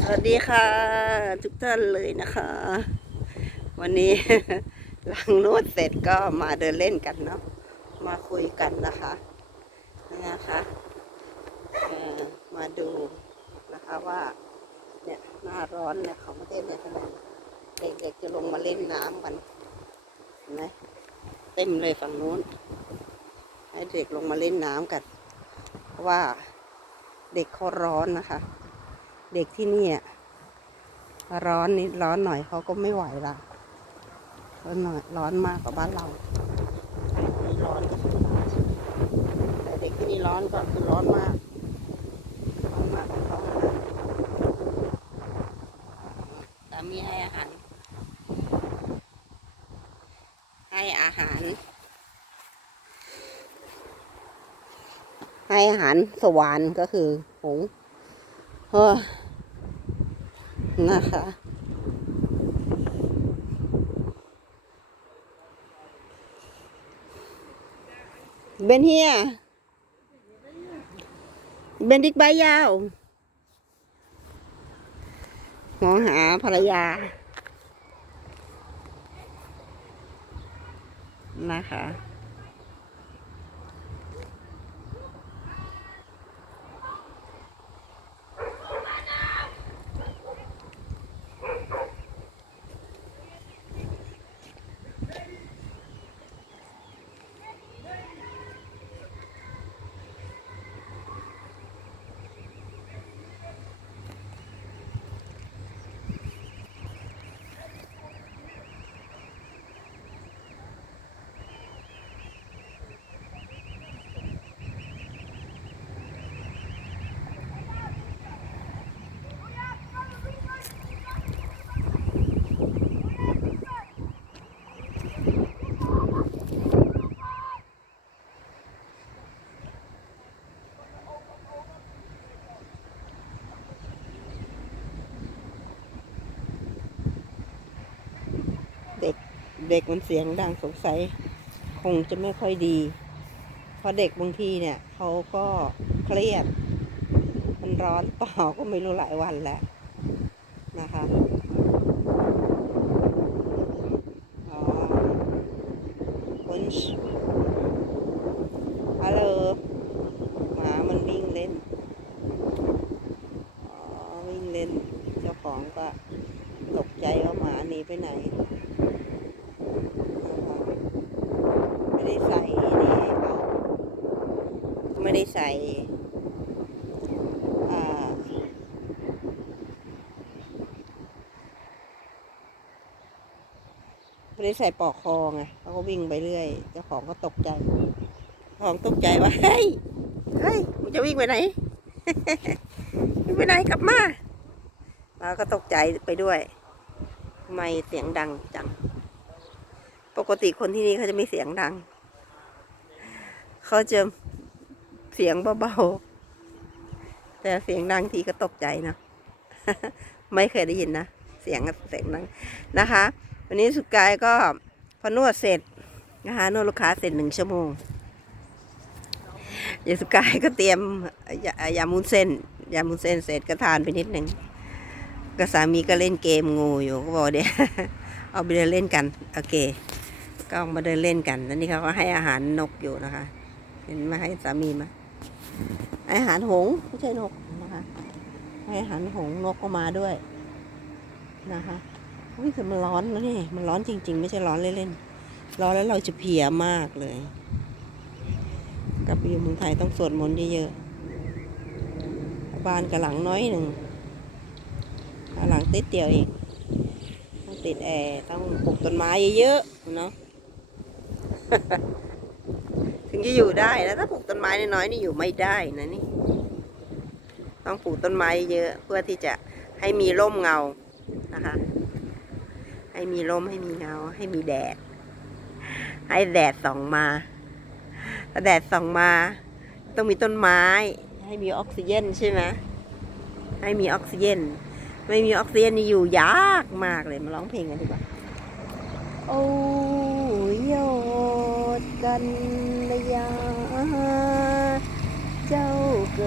สวัสดีค่ะ ทุกท่านเลยนะคะ วันนี้หลังนวดเสร็จก็มาเดินเล่นกันเนาะมาคุยกันนะคะนี่นะคะมาดูนะคะว่าเนี่ยหน้าร้อนเนี่ยของประเทศเนี่ยขนาดเด็กๆจะลงมาเล่นน้ำกันเห็นไหมเต็มเลยฝั่งนู้น ให้เด็กลงมาเล่นน้ำกัน เพราะว่าเด็กเขาร้อนนะคะ เด็กที่นี่อะร้อนนิดร้อนหน่อยเขาก็ไม่ไหวละร้อนหน่อยร้อนมากกว่าบ้านเราไม่ร้อนแต่เด็กที่นี่ร้อนก็คือร้อนมากร้อนมากของเขานะสามีให้อาหาร ให้อาหาร ให้อาหารสวรรค์ก็คือหงเออ นะคะ เบนเฮีย เบนดิกใบยาว มองหาภรรยา นะคะ เด็ก เด็กมันเสียงดังสงสัยคงจะไม่ค่อยดี เพราะเด็กบางทีเนี่ยเขาก็เครียด มันร้อนเปล่าก็ไม่รู้หลายวันแล้วนะคะอ๋อคุณฮัลโหลหมามันวิ่งเล่น อ๋อ วิ่งเล่น เจ้าของก็ตกใจว่าหมาหนีไปไหน ไม่ได้ใส่นี่ให้เขาไม่ได้ ใส่ไม่ได้ใส่ปลอกคอไงเขาก็วิ่งไปเรื่อย เจ้าของก็ตกใจ ของตกใจว่า เฮ้ย เฮ้ยมึงจะวิ่งไปไหน วิ่งไปไหนกลับมาเราก็ตกใจไปด้วยทำไมเสียงดังจัง ปกติคนที่นี่เขาจะไม่เสียงดัง เขาจะ สียงเบาๆ แต่เสียงดังทีก็ตกใจนะ ไม่เคยได้ยินนะ เสียงเสียงดังนะคะ วันนี้สุกายก็พอนวดเสร็จนะคะนวดลูกค้าเสร็จหนึ่งชั่วโมงยายสุกายก็เตรียมยายามุนเส้นยามุนเส้นเสร็จก็ทานไปนิดหนึ่งก็สามีก็เล่นเกมงูอยู่ก็บอกเดี๋ยวเอาไปเดินเล่นกันโอเค ก็ออกมาเดินเล่นกันแล้วนี่เขาก็ให้อาหารนกอยู่นะคะ เห็นมาให้สามีมา อาหารหงไม่ใช่นกนะคะให้อาหารหงนกก็มาด้วยนะคะอุ้ยมันร้อนนะนี่มันร้อนจริง ๆ ไม่ใช่ร้อนเล่นๆร้อนแล้วเราจะเพียมากเลยกลับไปอยู่เมืองไทยต้องสวดมนต์เยอะๆบ้านกับหลังน้อยหนึ่งหลังติดเดียวเองต้องติดแอร์ต้องปลูกต้นไม้เยอะๆเนาะ จะอยู่ได้แล้วถ้าปลูกต้นไม้น้อยๆนี่อยู่ไม่ได้นะนี่ ต้องปลูกต้นไม้เยอะเพื่อที่จะให้มีร่มเงานะคะ ให้มีร่มให้มีเงา ให้มีแดด ให้แดดส่องมาถ้าแดดส่องมา ต้องมีต้นไม้ ให้มีออกซิเจนใช่ไหมให้มีออกซิเจนไม่มีออกซิเจนนี่อยู่ยากมากเลยมาร้องเพลงกันดีกว่า โอ้โยดกัน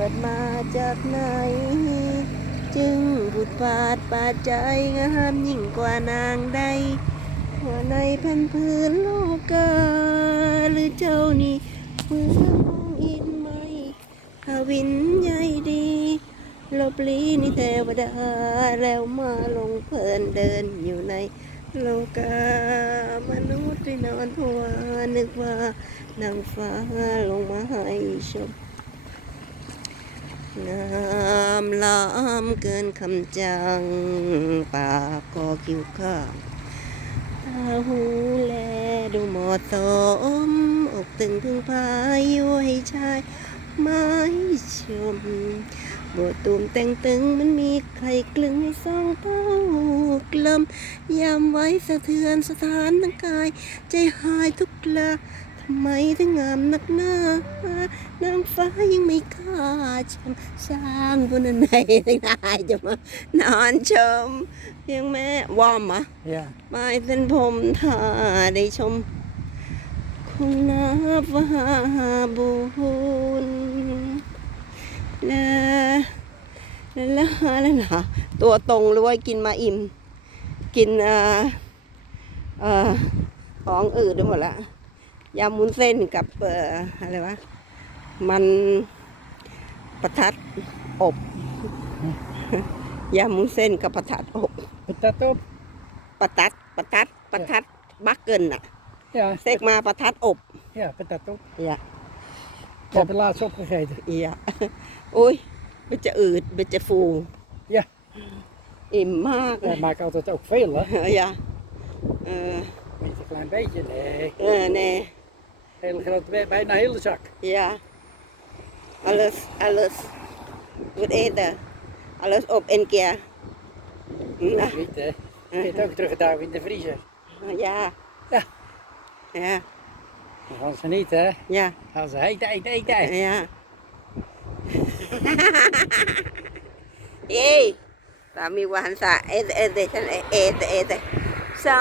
ดมาจากไหน จึงบุตรปาดปาดใจงามยิ่งกว่านางใดหัวในพันพื้นโลกาหรือเจ้านี่เมืองอินไหมหาวินใหญ่ดีลบลีนี่เทวดาแล้วมาลงเพลินเดินอยู่ในโลกามนุษย์ได้นอนผวานึกว่านางฟ้าลงมาให้ชม งามล้ำเกินคำจัง ปากก็คิ้วข้างตาหูแลดูเหมาะสม อกตึงพึ่งพายย้วยชายไม้ชมบทตูมแต่งตึงมันมีใครกลึงให้สองเต้ากลมยามไว้สะเทือนสถานทั้งกาย ใจหายทุกลา ไมถึงงามนักหน้านางฟ้ายังไม่กล้าชมสร้างบุญไหนถึงได้จะมานอนชมเพียงแม่วอมอะ Ja. ไม้เส้นผมถ้าได้ชม คงนับว่าบุญและและและและนะตัวตรงหรือว่ากินมาอิ่ม กินเอ่อเอ่อของอื่นไปหมดละ ยำมุ้นเส้นกับเอ่ออะไรวะ มันประทัดอบยำมุ้นเส้นกับประทัดอบ Patat op. ประทัดประทัดประทัดบักเกินอะ Ja, เสกมาประทัดอบ ja patat op. เอีย Ik heb het laatst opgegeten. เอียอุ้ยมันจะอืดมันจะฟู Ja. อิ่มมากเลย Dat maakt altijd ook veel, hè? เอียเออ Beetje een klein beetje. Nee. เออเน่ Hele bijna hele zak. Ja. Alles, alles. Goed eten. Alles op één keer. Ja. Niet, hè? Je hebt ook teruggedaan in de vriezer. Ja. Ja. Ja. Dan gaan ze niet, hè? Ja. gaan ze eten, eten, eten. Ja. Jee. Mami Wansa, eten, eten, eten, eten. Sa,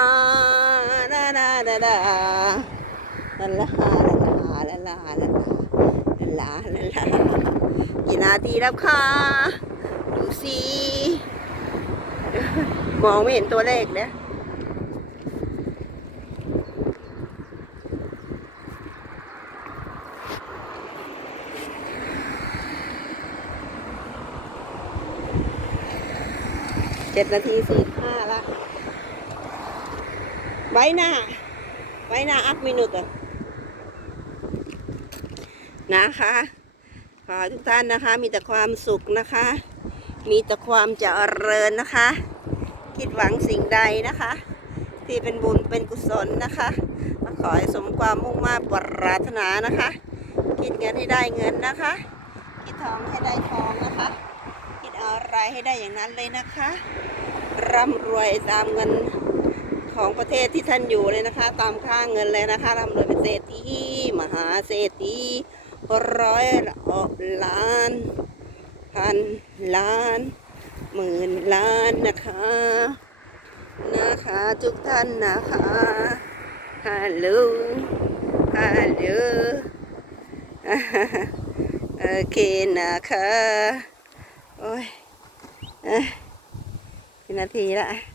da, na da, da. ลาลาลาลากี่นาทีแล้วคะดูสิมองไม่เห็นตัวเลขเลยเจ็ดนาทีสี่ห้าละไว้หน้าไว้หน้าอัพมินุต์ นะคะ ขอทุกท่านนะคะ มีแต่ความสุขนะคะ มีแต่ความเจริญนะคะ คิดหวังสิ่งใดนะคะ ที่เป็นบุญเป็นกุศลนะคะขอให้สมความมุ่งมา่ปรารถนานะคะ คิดเงินให้ได้เงินนะคะ คิดทองให้ได้ทองนะคะ คิดอะไรให้ได้อย่างนั้นเลยนะคะร่ำรวยตามเงินของประเทศที่ท่านอยู่เลยนะคะ ตามค่าเงินเลยนะคะร่ำรวยเป็นเศรษฐีมหาเศรษฐี ร้อยล้าน พันล้าน หมื่นล้านนะคะ นะคะทุกท่านนะคะฮัลโหลฮัลโหลโอเคนะคะ โอ้ยเอ้ยกี่นาทีละ